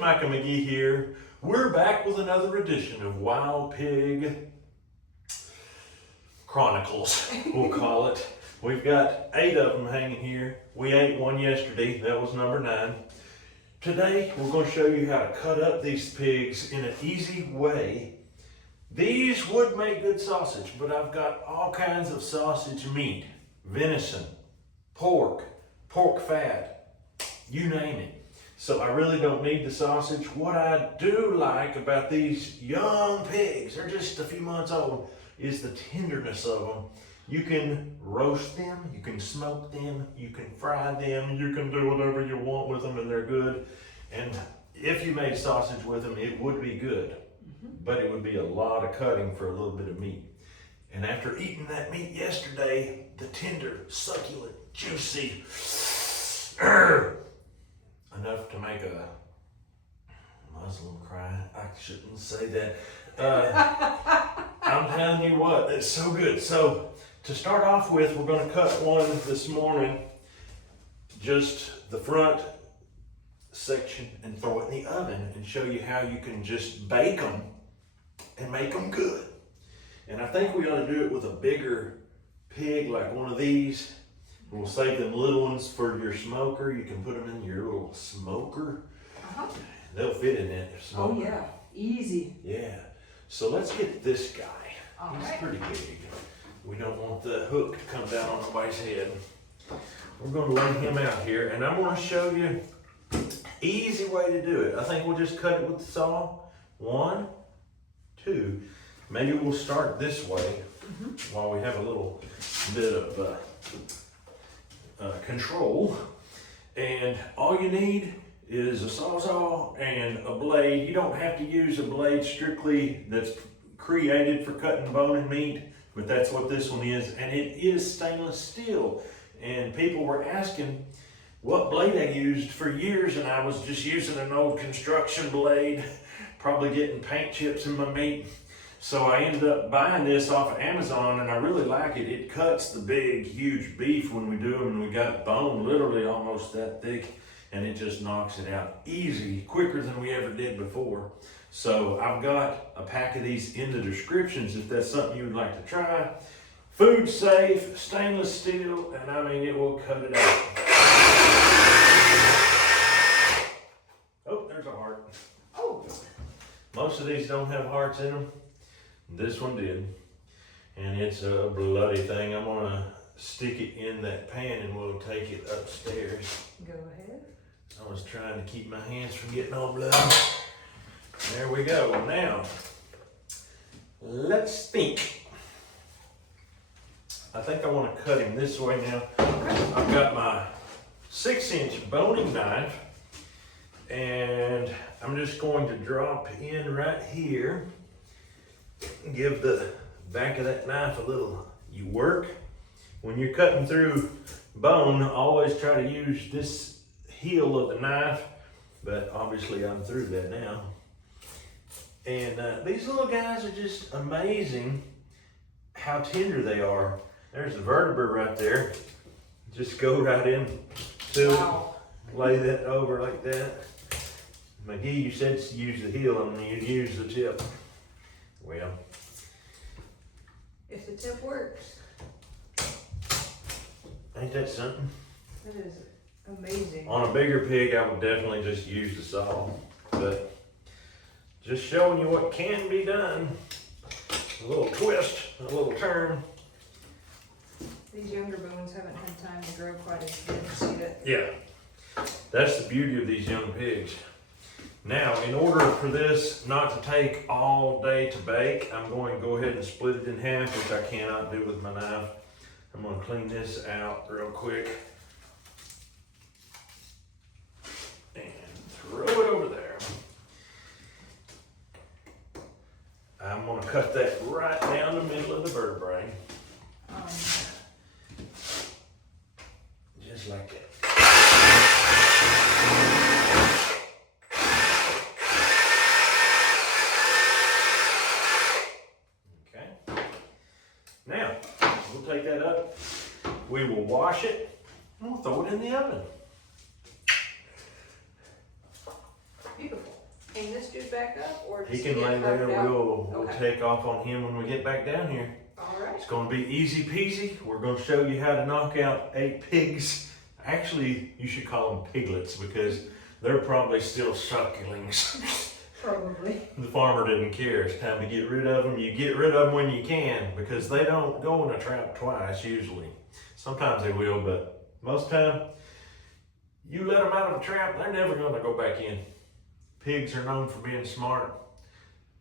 Michael McGee here. We're back with another edition of Wild Pig Chronicles, we'll call it. We've got 8 of them hanging here. We ate one yesterday, that was number 9. Today, we're going to show you how to cut up these pigs in an easy way. These would make good sausage, but I've got all kinds of sausage meat, venison, pork, pork fat, you name it. So I really don't need the sausage. What I do like about these young pigs, they're just a few months old, is the tenderness of them. You can roast them, you can smoke them, you can fry them, you can do whatever you want with them and they're good. And if you made sausage with them, it would be good, but it would be a lot of cutting for a little bit of meat. And after eating that meat yesterday, the tender, succulent, juicy, enough to make a Muslim cry. I shouldn't say that. I'm telling you what, it's so good. So to start off with, we're going to cut one this morning, just the front section, and throw it in the oven and show you how you can just bake them and make them good. And I think we ought to do it with a bigger pig like one of these. We'll save them little ones for your smoker. You can put them in your little smoker. They'll fit in that smoker. Oh yeah, easy. Yeah. So let's get this guy. All He's right. pretty big. We don't want the hook to come down on nobody's head. We're going to lay him out here, and I'm going to show you easy way to do it. I think we'll just cut it with the saw. 1, 2. Maybe we'll start this way while we have a little bit of control. And all you need is a sawzall and a blade. You don't have to use a blade strictly that's created for cutting bone and meat, but that's what this one is, and it is stainless steel. And people were asking what blade I used for years, and I was just using an old construction blade, probably getting paint chips in my meat. So I ended up buying this off of Amazon, and I really like it. It cuts the big, huge beef when we do them, and we got bone literally almost that thick, and it just knocks it out easy, quicker than we ever did before. So I've got a pack of these in the descriptions if that's something you would like to try. Food safe, stainless steel, and I mean, it will cut it out. Oh, there's a heart. Oh. Most of these don't have hearts in them. This one did, and it's a bloody thing. I'm gonna stick it in that pan and we'll take it upstairs. Go ahead. I was trying to keep my hands from getting all bloody. There we go. Now, let's think. I think I want to cut him this way now. I've got my 6-inch boning knife, and I'm just going to drop in right here. Give the back of that knife a little work. When you're cutting through bone, always try to use this heel of the knife, but obviously I'm through that now. And these little guys are just amazing how tender they are. There's the vertebra right there. Just go right in to it, lay that over like that. McGee, you said to use the heel and you'd use the tip. Well, If the tip works. ain't that something? That is amazing. On a bigger pig, I would definitely just use the saw, but just showing you what can be done. A little twist, a little turn. These younger bones haven't had time to grow quite as good. See that? Yeah, that's the beauty of these young pigs. Now, in order for this not to take all day to bake, I'm going to go ahead and split it in half, which I cannot do with my knife. I'm going to clean this out real quick and throw it over there. I'm going to cut that right down the middle of the vertebrae. Just like that. Now, we'll take that up, we will wash it, and we'll throw it in the oven. Beautiful. hang this dude back up, or just He can get lay there. carved out? We'll Okay. take off on him when we get back down here. Alright. It's gonna be easy peasy. We're gonna show you how to knock out 8 pigs. Actually, you should call them piglets because they're probably still sucklings. Probably. The farmer didn't care. It's time to get rid of them. You get rid of them when you can because they don't go in a trap twice usually. Sometimes they will, but most time, you let them out of a trap, they're never gonna go back in. Pigs are known for being smart.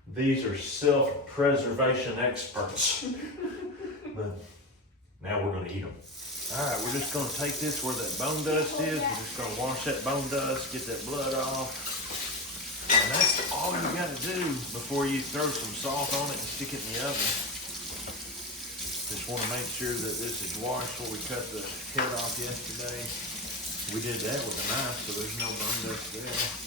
These are self-preservation experts. But now we're gonna eat them. All right, we're just gonna take this where that bone dust is. We're just gonna wash that bone dust, get that blood off. And that's all you gotta do before you throw some salt on it and stick it in the oven. Just wanna make sure that this is washed before we cut the head off yesterday. We did that with a knife, so there's no bone dust there.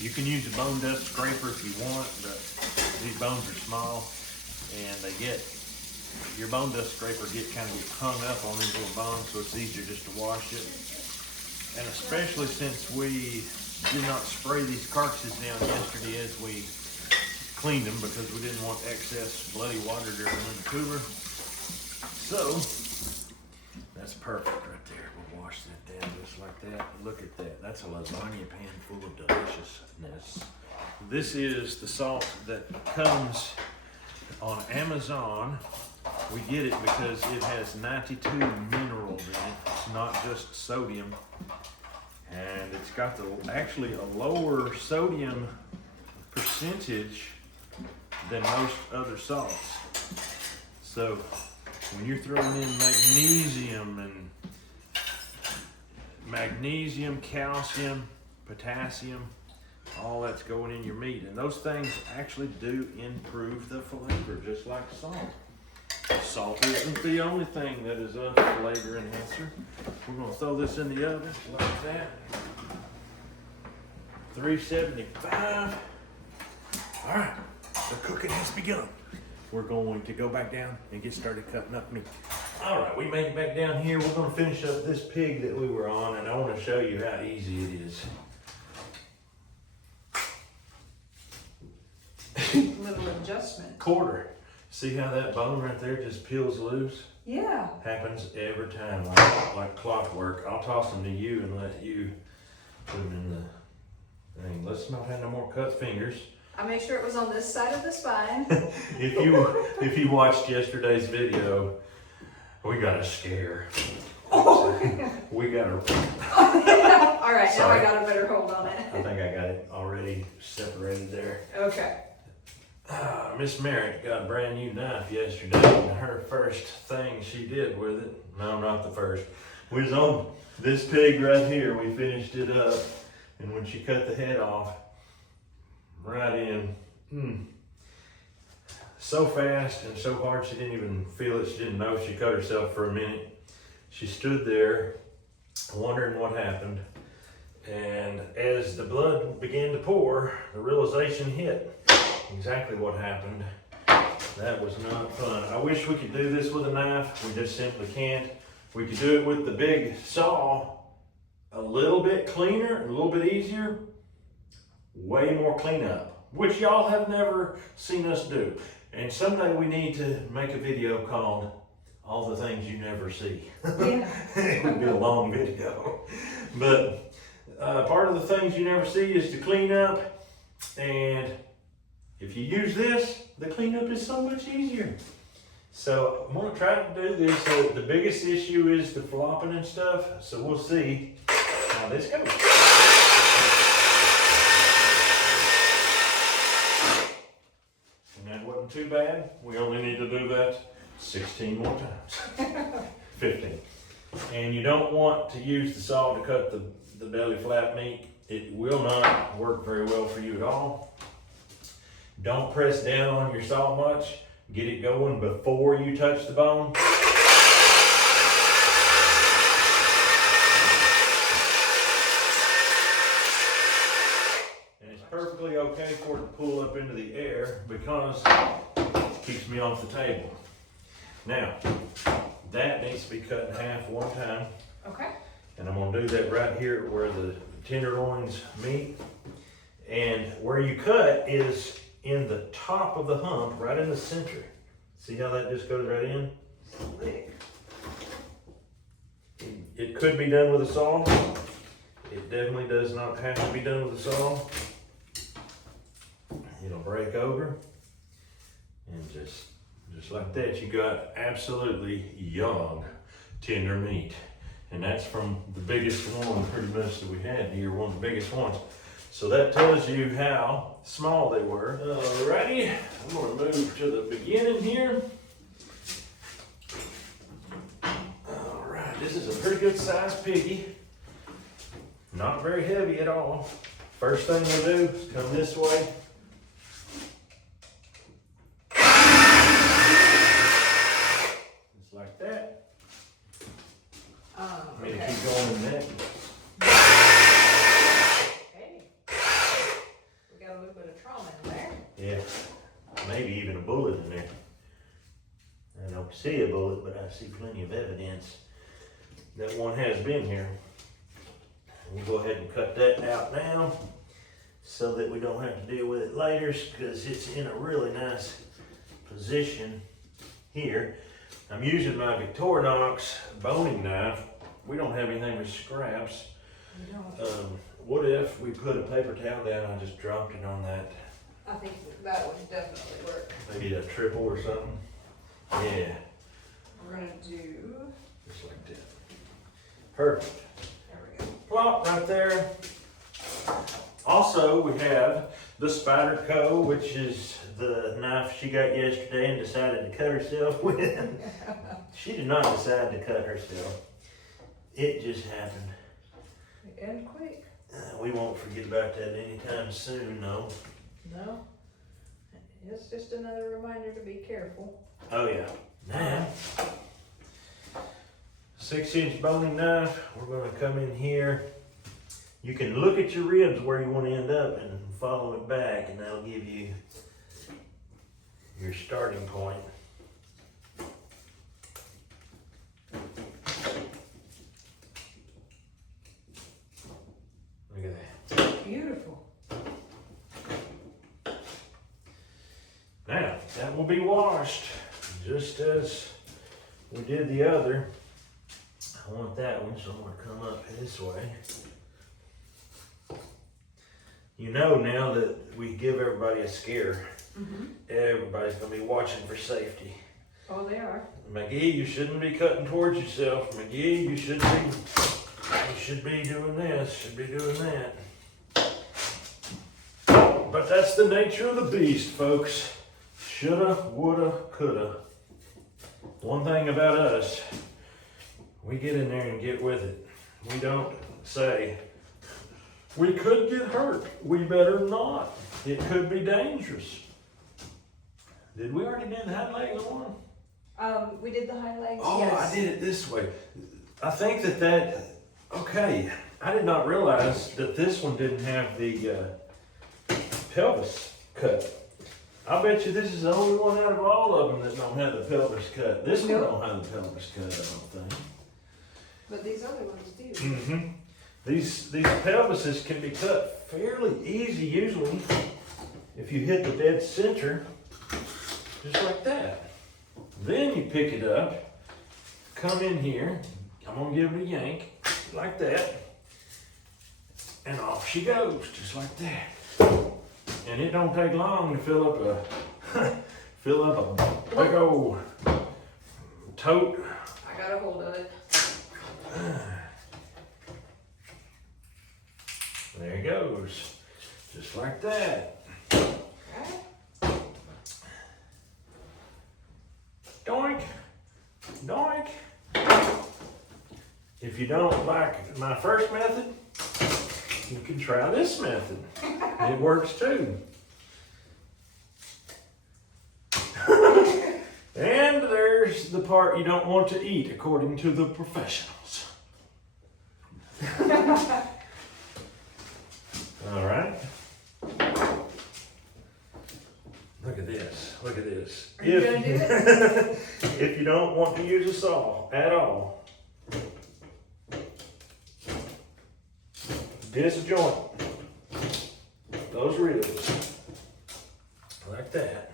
You can use a bone dust scraper if you want, but these bones are small and your bone dust scraper kind of get hung up on these little bones, so it's easier just to wash it. And especially since we did not spray these carcasses down yesterday as we cleaned them because we didn't want excess bloody water during the cooler. So that's perfect right there. We'll wash that down just like that. Look at that. That's a lasagna pan full of deliciousness. This is the salt that comes on Amazon. We get it because it has 92 minerals in it. It's not just sodium. And it's got actually a lower sodium percentage than most other salts. So when you're throwing in magnesium, calcium, potassium, all that's going in your meat. And those things actually do improve the flavor, just like salt. Salt isn't the only thing that is a flavor enhancer. We're gonna throw this in the oven like that. 375. All right, the cooking has begun. We're going to go back down and get started cutting up meat. All right, we made it back down here. We're gonna finish up this pig that we were on, and I wanna show you how easy it is. Little adjustment. Quarter. See how that bone right there just peels loose? Yeah. Happens every time, like clockwork. I'll toss them to you and let you put them in the thing. Let's not have no more cut fingers. I make sure it was on this side of the spine. If you watched yesterday's video, we got a scare. We got a. All right, Sorry. now I got a better hold on it. I think I got it already separated there. Okay. Miss Merritt got a brand new knife yesterday, and her first thing she did with it, no, not the first, was on this pig right here. We finished it up, and when she cut the head off, right in, so fast and so hard she didn't even feel it. She didn't know. She cut herself for a minute. She stood there wondering what happened, and as the blood began to pour, the realization hit. Exactly what happened. That was not fun. I wish we could do this with a knife. We just simply can't. We could do it with the big saw a little bit cleaner and a little bit easier. Way more cleanup, which y'all have never seen us do. And someday we need to make a video called All the Things You Never See. Yeah. It would be a long video. But part of the things you never see is to clean up, and if you use this, the cleanup is so much easier. So I'm gonna try to do this. So the biggest issue is the flopping and stuff. So we'll see how this goes. And that wasn't too bad. We only need to do that 16 more times. 15. And you don't want to use the saw to cut the belly flap meat. It will not work very well for you at all. Don't press down on your saw much. Get it going before you touch the bone. And it's perfectly okay for it to pull up into the air because it keeps me off the table. Now, that needs to be cut in half one time. Okay. And I'm gonna do that right here where the tenderloins meet. And where you cut is in the top of the hump, right in the center. See how that just goes right in? Slick. It could be done with a saw. It definitely does not have to be done with a saw. It'll break over. And just like that, you got absolutely young, tender meat. And that's from the biggest one pretty much that we had here, one of the biggest ones. So that tells you how small they were. Alrighty, I'm gonna move to the beginning here. Alright, this is a pretty good sized piggy. Not very heavy at all. First thing we'll do is come this way. Just like that. I'm gonna keep going in that. Hey, we got a little bit of trauma in there. Yeah, maybe even a bullet in there. I don't see a bullet, but I see plenty of evidence that one has been here. We'll go ahead and cut that out now so that we don't have to deal with it later because it's in a really nice position here. I'm using my Victorinox boning knife. We don't have anything with scraps. We don't. What if we put a paper towel down and I just dropped it on that? I think that would definitely work. Maybe a triple or something? Yeah. We're gonna do, Just like that. Perfect. there we go. Plop right there. Also, we have the Spyderco, which is the knife she got yesterday and decided to cut herself with. She did not decide to cut herself. It just happened. And quick. We won't forget about that anytime soon, no. No. It's just another reminder to be careful. Oh yeah. Now, 6-inch boning knife. We're gonna come in here. You can look at your ribs where you want to end up and follow it back, and that'll give you your starting point. Look at that. Beautiful. Now, that will be washed just as we did the other. I want that one, so I'm going to come up this way. You know now that we give everybody a scare, everybody's going to be watching for safety. Oh, they are. McGee, you shouldn't be cutting towards yourself. McGee, you should be doing this, should be doing that. But that's the nature of the beast, folks. Shoulda, woulda, coulda. One thing about us, we get in there and get with it. We don't say, we could get hurt. We better not. It could be dangerous. Did we already do the hind legs one? We did the hind legs. Oh, yes. I did it this way. I think okay. I did not realize that this one didn't have the pelvis cut. I bet you this is the only one out of all of them that don't have the pelvis cut. This one don't have the pelvis cut, I don't think. But these other ones do. Mm-hmm. These pelvises can be cut fairly easy usually if you hit the dead center, just like that. Then you pick it up, come in here, I'm gonna give it a yank, like that, and off she goes, just like that. And it don't take long to fill up a big old tote. I got a hold of it. There he goes, just like that. Okay. Doink, doink. If you don't like my first method, you can try this method. It works too. And there's the part you don't want to eat, according to the professionals. All right. Look at this, look at this. Are you gonna do it? If you don't want to use a saw at all, disjoint those ribs like that.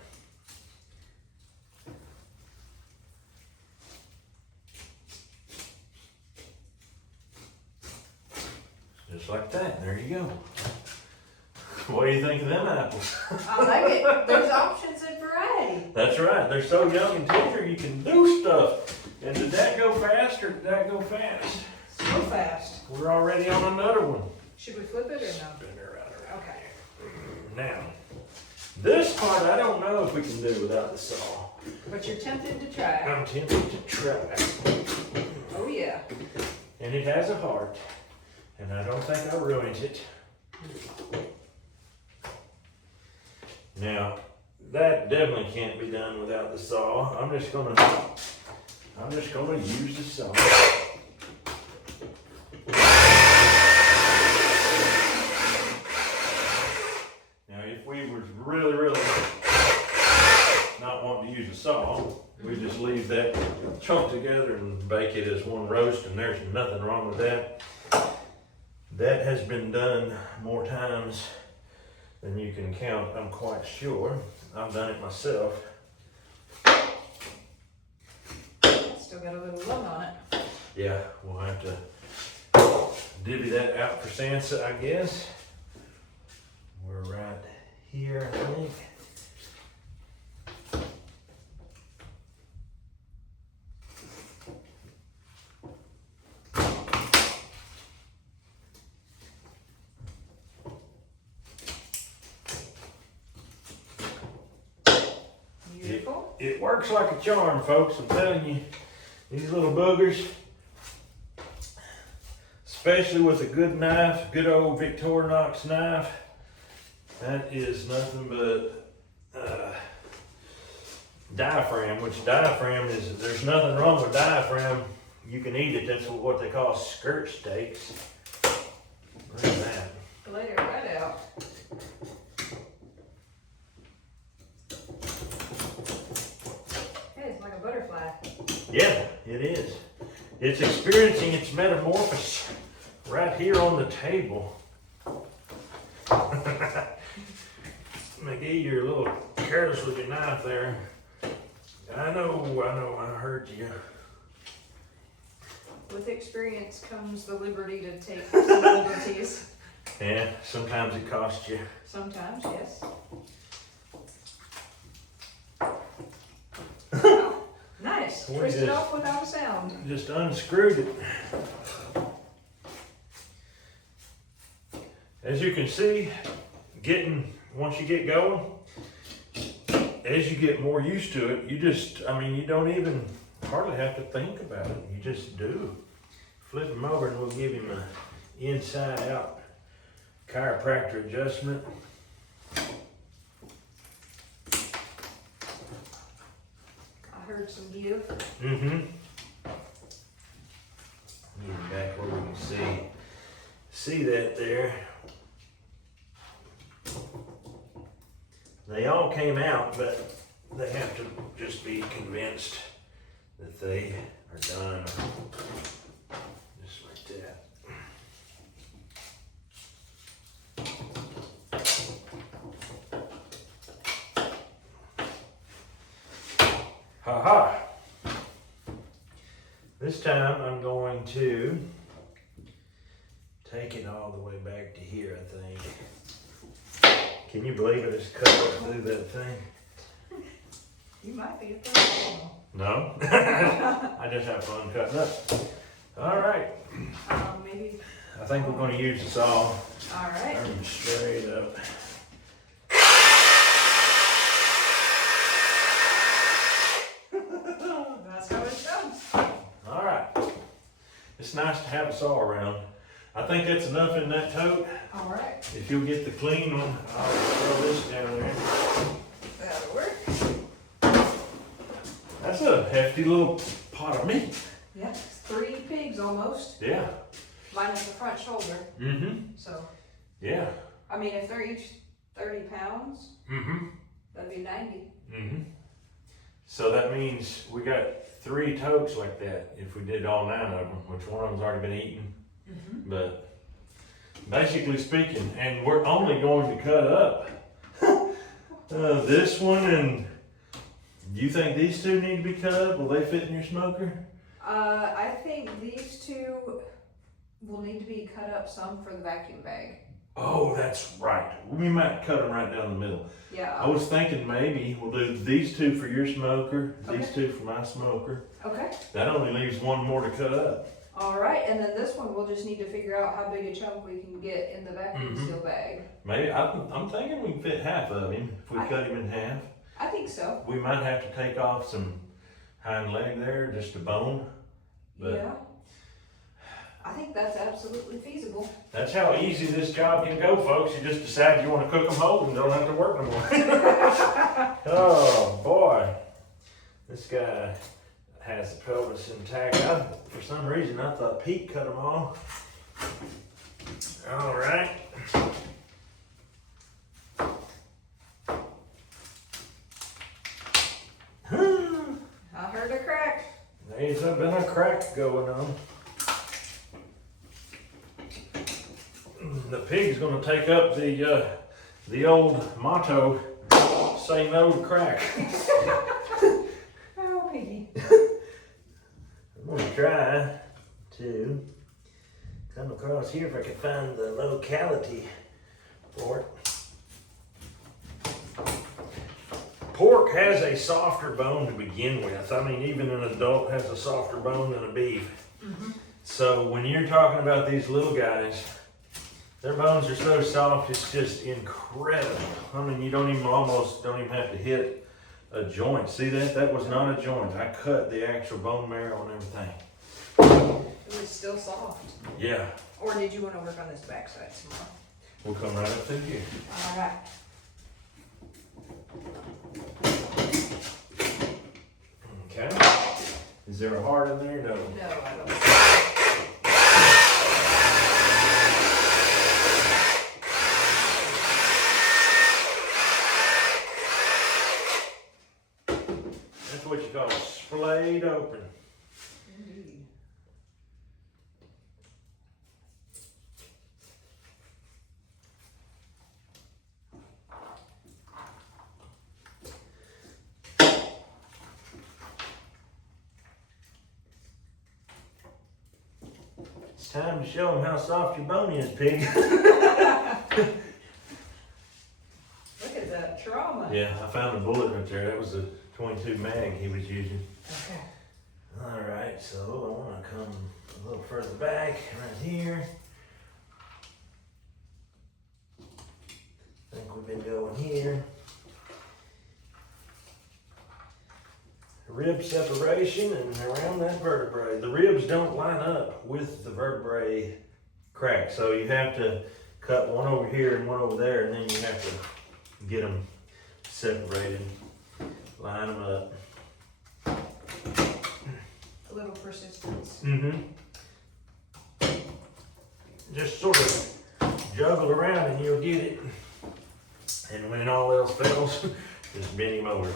Just like that, there you go. What do you think of them apples? I like it. There's options and variety. That's right, they're so young and tender, you can do stuff. And did that go fast or did that go fast? So fast. We're already on another one. Should we flip it or no? Spin her right around. Okay. Now, this part I don't know if we can do without the saw. But you're tempted to try. I'm tempted to try. Oh yeah. And it has a heart, and I don't think I ruined it. Now, that definitely can't be done without the saw. I'm just gonna use the saw. Now, if we were really not wanting to use a saw, we just leave that chunk together and bake it as one roast, and there's nothing wrong with that. That has been done more times than you can count, I'm quite sure. I've done it myself. Still got a little lung on it. Yeah, we'll have to divvy that out for Sansa, I guess. We're right here, I think. Beautiful. It works like a charm, folks. I'm telling you, these little boogers, especially with a good knife, good old Victorinox knife, that is nothing but diaphragm, which diaphragm is, there's nothing wrong with diaphragm. You can eat it. That's what they call skirt steaks. Look at that. Let it right out. Hey, it's like a butterfly. Yeah, it is. It's experiencing its metamorphosis right here on the table. McGee, you're a little careless with your knife there. I know, I heard you. With experience comes the liberty to take some liberties. Yeah, sometimes it costs you. Sometimes, yes. Wow, nice. We Twist it just- off without a sound. Just unscrewed it. As you can see, once you get going, as you get more used to it, you don't even hardly have to think about it. You just do. Flip him over and we'll give him an inside out chiropractor adjustment. I heard some give. Mm-hmm. Get him back where we can see that there. They all came out, but they have to just be convinced that they are done. Just like that. Ha ha! This time I'm going to take it all the way back to here, I think. Can you believe it has cut through that thing? You might be a professional. No? I just have fun cutting up. All right. Maybe. I think we're going to use the saw. All right. Turn straight up. That's how it's done. All right. It's nice to have a saw around. I think that's enough in that tote. All right. If you'll get the clean one, I'll throw this down there. That'll work. That's a hefty little pot of meat. Yeah, 3 pigs almost. Yeah. Minus the front shoulder. Mm-hmm. So, Yeah. I mean, if they're each 30 pounds, Mm-hmm. That'd be 90. Mm-hmm. So that means we got 3 tokes like that if we did all 9 of them, which one of them's already been eaten. Mm-hmm. But basically speaking, and we're only going to cut up this one, and do you think these 2 need to be cut up? Will they fit in your smoker? I think these 2 will need to be cut up some for the vacuum bag. Oh, that's right. We might cut them right down the middle. Yeah. I was thinking maybe we'll do these 2 for your smoker, these Okay. 2 for my smoker. Okay. That only leaves 1 more to cut up. All right, and then this one we'll just need to figure out how big a chunk we can get in the vacuum seal bag. Maybe, I'm thinking we can fit half of him if we cut him in half. I think so. We might have to take off some hind leg there, just a bone. But yeah. I think that's absolutely feasible. that's how easy this job can go, folks. You just decide you want to cook them whole and don't have to work no more. Oh, boy. This guy has the pelvis intact. For some reason, I thought Pete cut them all. All right. I heard a crack. There's been a crack going on. The pig's going to take up the old motto, say no to crack. Oh, piggy. I'm going to try to come across here if I can find the locality for it. Pork has a softer bone to begin with. I mean, even an adult has a softer bone than a beef. Mm-hmm. So when you're talking about these little guys, their bones are so soft, it's just incredible. I mean, you almost don't even have to hit a joint. See that? That was not a joint. I cut the actual bone marrow and everything. It was still soft. Yeah. Or did you want to work on this backside some more? We'll come right up through here. All right. Okay. Is there a heart in there? No. No, I don't. That's what you call splayed open. Indeed. It's time to show them how soft your bone is, pig. Look at that trauma. Yeah, I found a bullet right there. That was a 22 mag he was using. Okay. All right, so I want to come a little further back, right here. I think we've been going here. Rib separation and around that vertebrae. The ribs don't line up with the vertebrae crack, so you have to cut one over here and one over there, and then you have to get them separated, line them up. A little persistence. Mm-hmm. Just sort of juggle around and you'll get it. And when all else fails, just bend him over.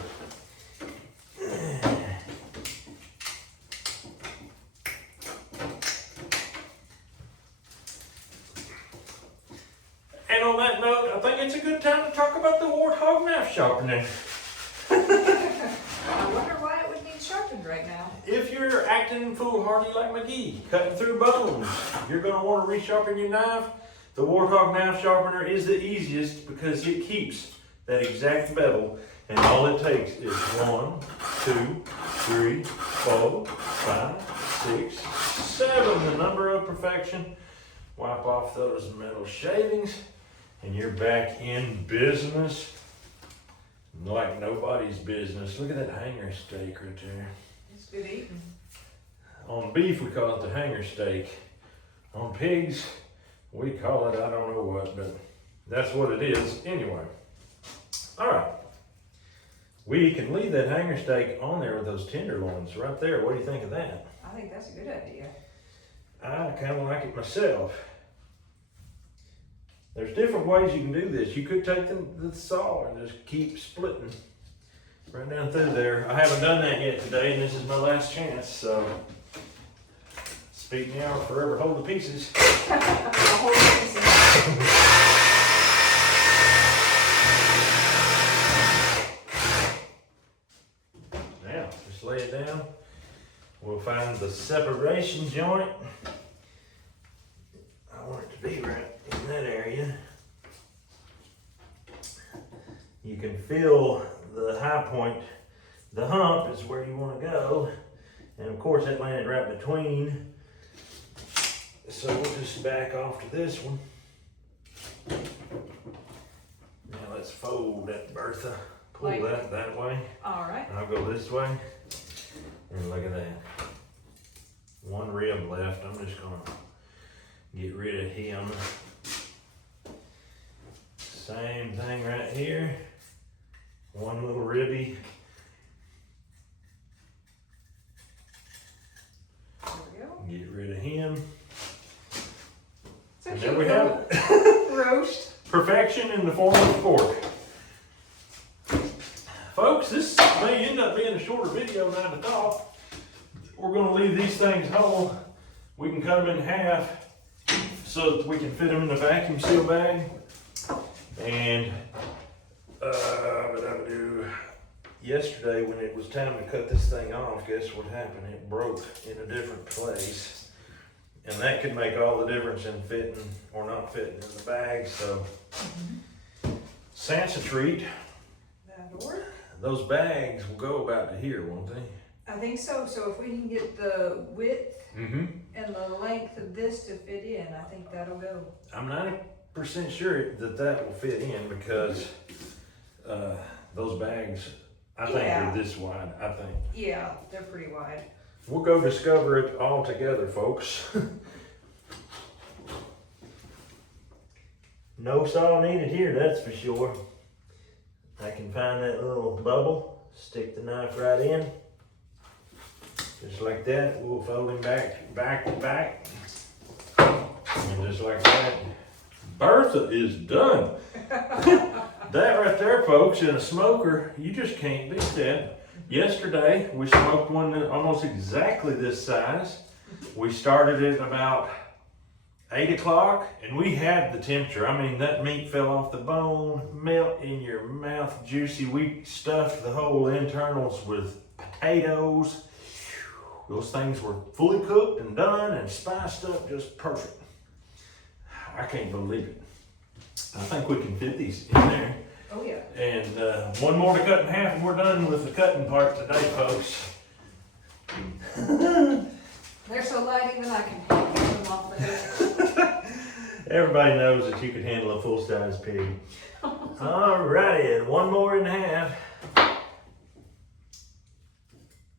And on that note, I think it's a good time to talk about the Warthog knife sharpener. I wonder why it would need sharpened right now. If you're acting foolhardy like McGee, cutting through bones, you're going to want to resharpen your knife. The Warthog knife sharpener is the easiest because it keeps that exact bevel, and all it takes is 1, 2, 3, 4, 5, 6, 7, the number of perfection. Wipe off those metal shavings, and you're back in business like nobody's business. Look at that hanger steak right there. It's good eating. On beef, we call it the hanger steak. On pigs, we call it, I don't know what, but that's what it is anyway. All right. We can leave that hanger steak on there with those tenderloins right there. What do you think of that? I think that's a good idea. I kind of like it myself. There's different ways you can do this. You could take the saw and just keep splitting right down through there. I haven't done that yet today, and this is my last chance, so speak now or forever hold the pieces. Hold the pieces. Now, just lay it down. We'll find the separation joint. I want it to be right in that area. You can feel the high point. The hump is where you want to go. And of course that landed right between. So we'll just back off to this one. Now let's fold that Bertha. Pull that way. All right. I'll go this way. And look at that. One rib left. I'm just gonna get rid of him. Same thing right here. One little ribby. There we go. Get rid of him. So And there we have it. Roast. Perfection in the form of a fork. Folks, this may end up being a shorter video than I thought. We're gonna leave these things whole. We can cut them in half so that we can fit them in the vacuum seal bag. And yesterday when it was time to cut this thing off, guess what happened? It broke in a different place. And that could make all the difference in fitting or not fitting in the bag. So, Sansa treat. That'll work. Those bags will go about to here, won't they? I think so. So if we can get the width Mm-hmm. and the length of this to fit in, I think that'll go. I'm 90% sure that will fit in because those bags, I think Yeah. are this wide, I think. Yeah, they're pretty wide. We'll go discover it all together, folks. No saw needed here, that's for sure. I can find that little bubble, stick the knife right in. Just like that, we'll fold him back to back. And just like that, Bertha is done. That right there, folks, in a smoker, you just can't beat that. Yesterday, we smoked one that almost exactly this size. We started at about 8 o'clock, and we had the temperature. I mean, that meat fell off the bone, melt in your mouth, juicy. We stuffed the whole internals with potatoes. Those things were fully cooked and done and spiced up just perfect. I can't believe it. I think we can fit these in there. Oh yeah. And one more to cut in half and we're done with the cutting part today, folks. They're so light even I can get them off the hook. Everybody knows that you can handle a full-size pig. Alrighty, and one more in half.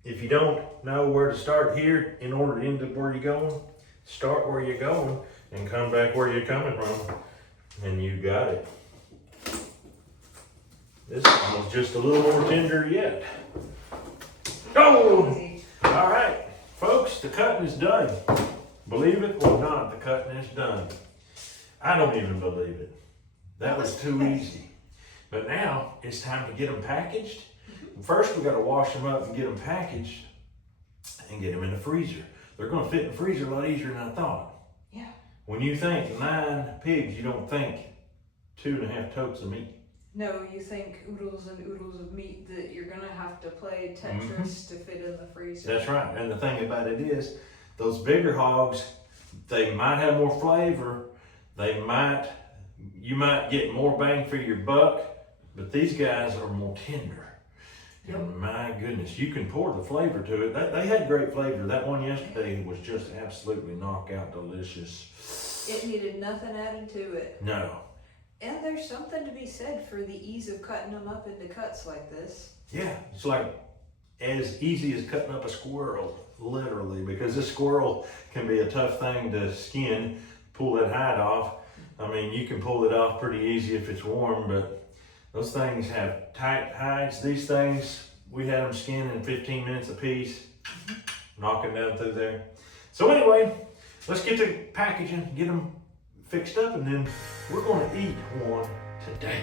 If you don't know where to start here in order to end up where you're going, start where you're going and come back where you're coming from, and you got it. This one was just a little more tender yet. Oh! Easy. All right, folks, the cutting is done. Believe it or not, the cutting is done. I don't even believe it. That was too easy. But now it's time to get them packaged. First, we got to wash them up and get them packaged and get them in the freezer. They're going to fit in the freezer a lot easier than I thought. Yeah. When you think 9 pigs, you don't think 2.5 totes of meat. No, you think oodles and oodles of meat that you're gonna have to play Tetris to fit in the freezer. That's right. And the thing about it is, those bigger hogs, they might have more flavor. You might get more bang for your buck, but these guys are more tender. Yep. And my goodness, you can pour the flavor to it. They had great flavor. That one yesterday was just absolutely knockout delicious. It needed nothing added to it. No. And there's something to be said for the ease of cutting them up into cuts like this. Yeah, it's like as easy as cutting up a squirrel, literally, because this squirrel can be a tough thing to skin, pull that hide off. I mean, you can pull it off pretty easy if it's warm, but those things have tight hides. These things, we had them skinned in 15 minutes a piece, knocking down through there. So anyway, let's get to packaging, get them fixed up, and then we're gonna eat one today.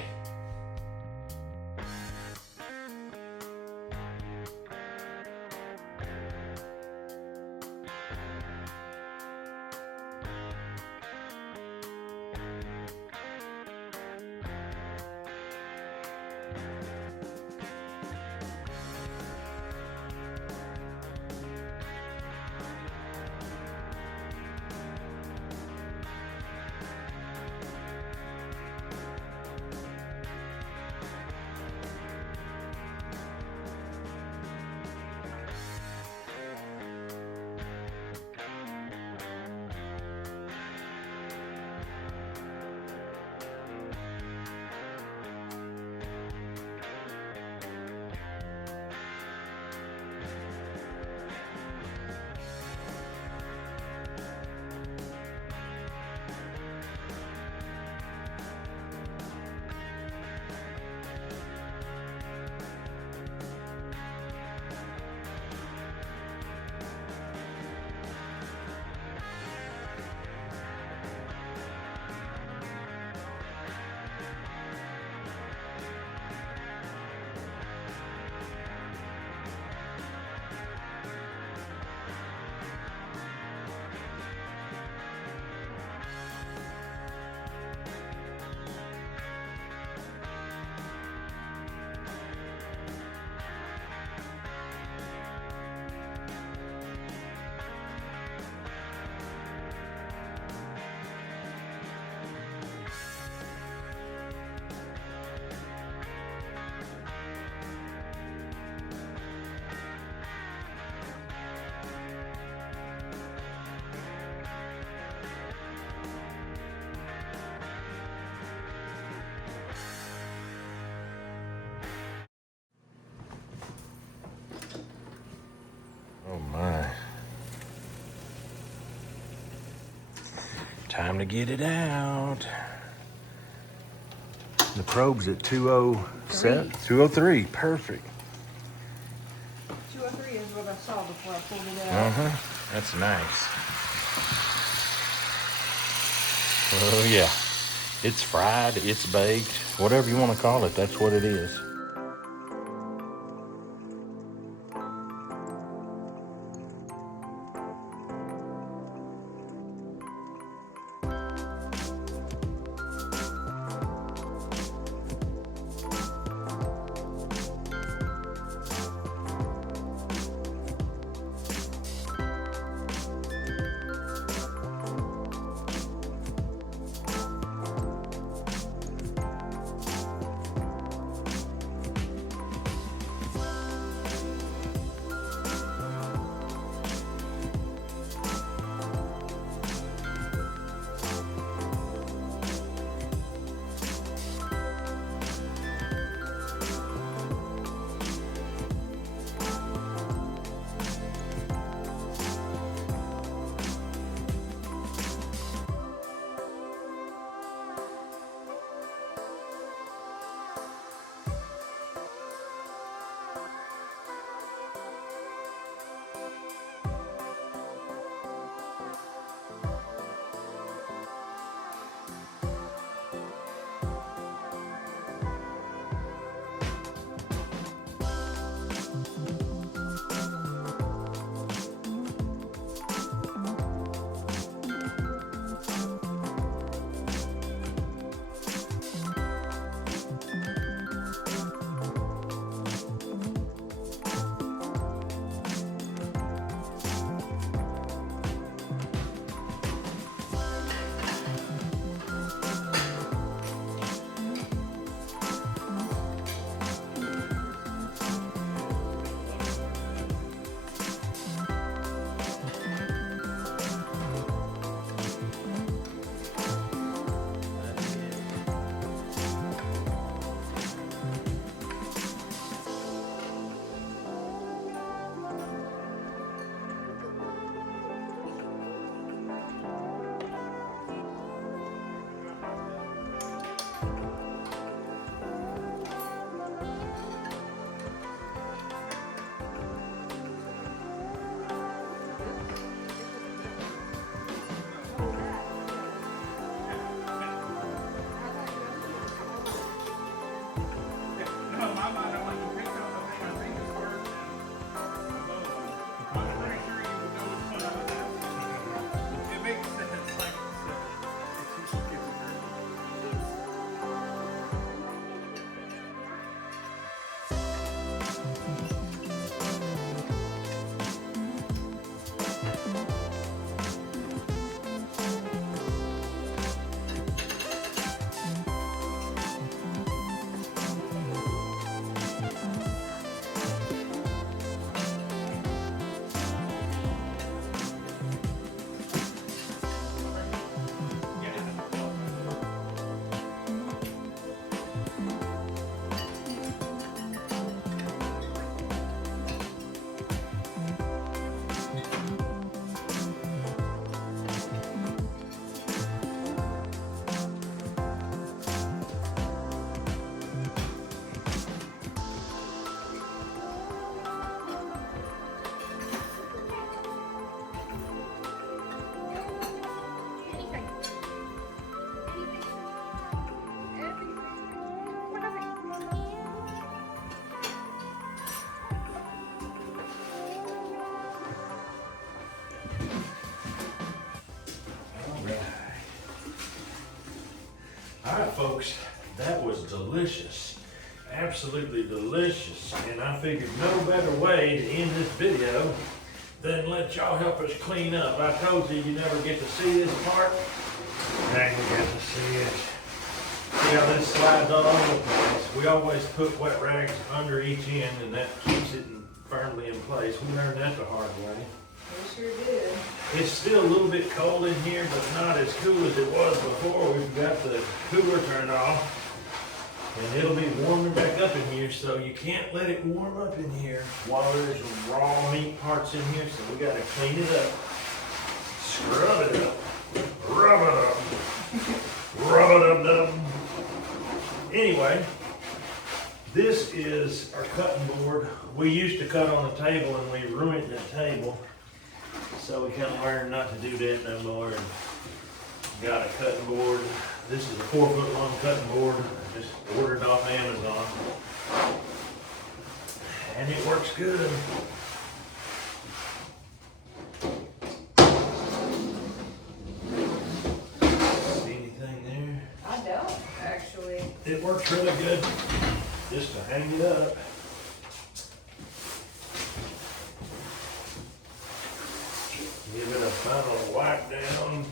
Oh my. Time to get it out. The probe's at 203. Perfect. 203 is what I saw before I pulled it out. That's nice. Oh yeah. It's fried, it's baked, whatever you want to call it, that's what it is. right, folks, that was delicious. Absolutely delicious. And I figured no better way to end this video than let y'all help us clean up. I told you never get to see this part. Now you get to see it. See how this slides all over the place. We always put wet rags under each end and that keeps it firmly in place. We learned that the hard way. We sure did. It's still a little bit cold in here, but not as cool as it was before. We've got the cooler turned off. And it'll be warming back up in here, so you can't let it warm up in here while there's raw meat parts in here, so we gotta clean it up. Scrub it up. Rub it up. Rub it up, dub. Anyway, this is our cutting board. We used to cut on the table and we ruined the table. So we kind of learned not to do that no more and got a cutting board. This is a 4-foot long cutting board. I just ordered it off Amazon. And it works good. See anything there? I don't, actually. It works really good just to hang it up. Give it a final wipe down.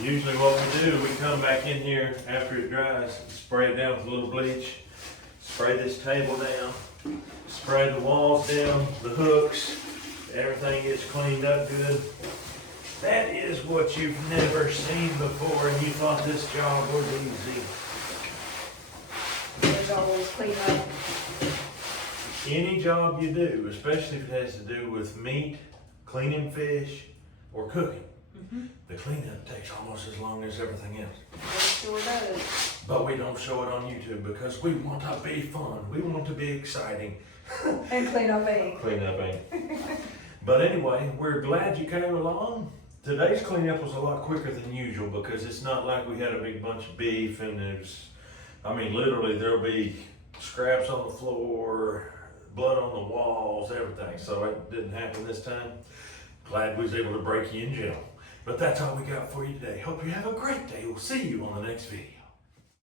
Usually what we do, we come back in here after it dries, spray it down with a little bleach, spray this table down, spray the walls down, the hooks, everything gets cleaned up good. That is what you've never seen before and you thought this job was easy. There's always clean up. Any job you do, especially if it has to do with meat, cleaning fish, or cooking, the cleanup takes almost as long as everything else. It sure does. But we don't show it on YouTube because we want to be fun. We want to be exciting. And clean up ink. Clean up ink. But anyway, we're glad you came along. Today's cleanup was a lot quicker than usual because it's not like we had a big bunch of beef and there's, I mean, literally there'll be scraps on the floor, blood on the walls, everything. So it didn't happen this time. Glad we was able to break you in jail. But that's all we got for you today. Hope you have a great day. We'll see you on the next video.